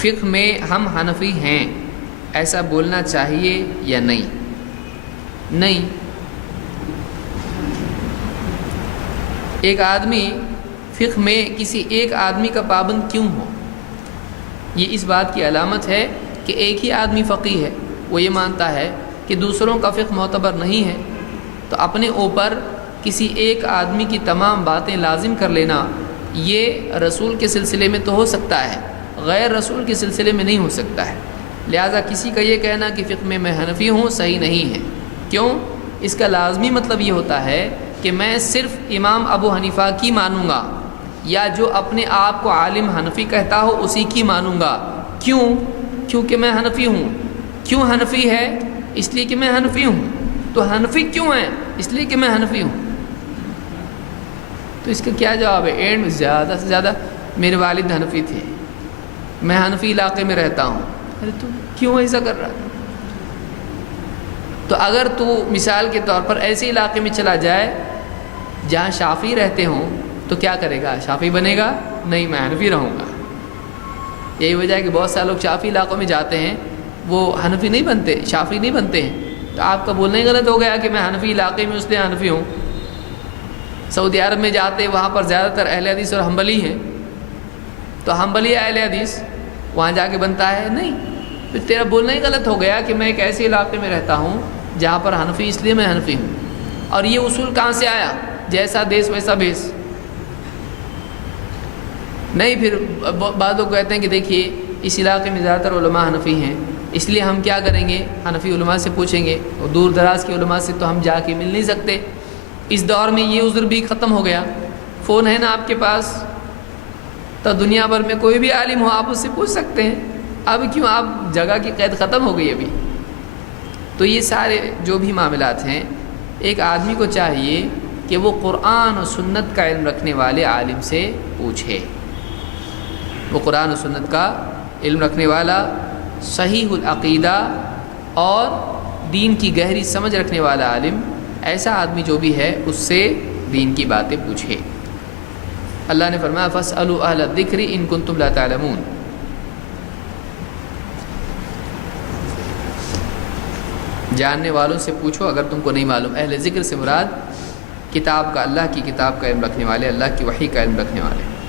فقہ میں ہم حنفی ہیں ایسا بولنا چاہیے یا نہیں؟ نہیں۔ ایک آدمی فقہ میں کسی ایک آدمی کا پابند کیوں ہو، یہ اس بات کی علامت ہے کہ ایک ہی آدمی فقیہ ہے، وہ یہ مانتا ہے کہ دوسروں کا فقہ معتبر نہیں ہے، تو اپنے اوپر کسی ایک آدمی کی تمام باتیں لازم کر لینا یہ رسول کے سلسلے میں تو ہو سکتا ہے، غیر رسول کے سلسلے میں نہیں ہو سکتا ہے۔ لہٰذا کسی کا یہ کہنا کہ فقہ میں میں حنفی ہوں صحیح نہیں ہے۔ کیوں؟ اس کا لازمی مطلب یہ ہوتا ہے کہ میں صرف امام ابو حنیفہ کی مانوں گا، یا جو اپنے آپ کو عالم حنفی کہتا ہو اسی کی مانوں گا۔ کیوں؟ کیونکہ میں حنفی ہوں۔ کیوں حنفی ہے؟ اس لیے کہ میں حنفی ہوں۔ تو حنفی کیوں ہے؟ اس لیے کہ میں حنفی ہوں۔ تو اس کا کیا جواب ہے؟ اینڈ میں زیادہ سے زیادہ میرے والد حنفی تھے، میں حنفی علاقے میں رہتا ہوں۔ ارے تو کیوں ایسا کر رہا ہے؟ تو اگر تو مثال کے طور پر ایسے علاقے میں چلا جائے جہاں شافعی رہتے ہوں تو کیا کرے گا؟ شافعی بنے گا؟ نہیں، میں حنفی رہوں گا۔ یہی وجہ ہے کہ بہت سارے لوگ شافعی علاقوں میں جاتے ہیں، وہ حنفی نہیں بنتے، شافعی نہیں بنتے ہیں۔ تو آپ کا بولنا ہی غلط ہو گیا کہ میں حنفی علاقے میں اس لیے حنفی ہوں۔ سعودی عرب میں جاتے وہاں پر زیادہ تر اہل حدیث اور حنبلی ہیں، تو حنبلی اہل حدیث وہاں جا کے بنتا ہے؟ نہیں۔ تو تیرا بولنا ہی غلط ہو گیا کہ میں ایک ایسے علاقے میں رہتا ہوں جہاں پر حنفی اس لیے میں حنفی ہوں۔ اور یہ اصول کہاں سے آیا؟ جیسا دیس ویسا بیس؟ نہیں، پھر بعض لوگ کہتے ہیں کہ دیکھیے اس علاقے میں زیادہ تر علماء حنفی ہیں، اس لیے ہم کیا کریں گے؟ حنفی علماء سے پوچھیں گے، اور دور دراز کے علماء سے تو ہم جا کے مل نہیں سکتے۔ اس دور میں یہ عذر بھی ختم ہو گیا، فون ہے نا آپ کے پاس، تو دنیا بھر میں کوئی بھی عالم ہو آپ اس سے پوچھ سکتے ہیں۔ اب کیوں؟ آپ جگہ کی قید ختم ہو گئی ابھی۔ تو یہ سارے جو بھی معاملات ہیں، ایک آدمی کو چاہیے کہ وہ قرآن و سنت کا علم رکھنے والے عالم سے پوچھے۔ وہ قرآن و سنت کا علم رکھنے والا، صحیح العقیدہ اور دین کی گہری سمجھ رکھنے والا عالم، ایسا آدمی جو بھی ہے اس سے دین کی باتیں پوچھے۔ اللہ نے فرمایا فَاسْأَلُوا أَهْلَ الذِّكْرِ إِن كُنتُمْ لَا تَعْلَمُونَ۔ جاننے والوں سے پوچھو اگر تم کو نہیں معلوم۔ اہل ذکر سے مراد کتاب کا، اللہ کی کتاب کا علم رکھنے والے، اللہ کی وحی کا علم رکھنے والے۔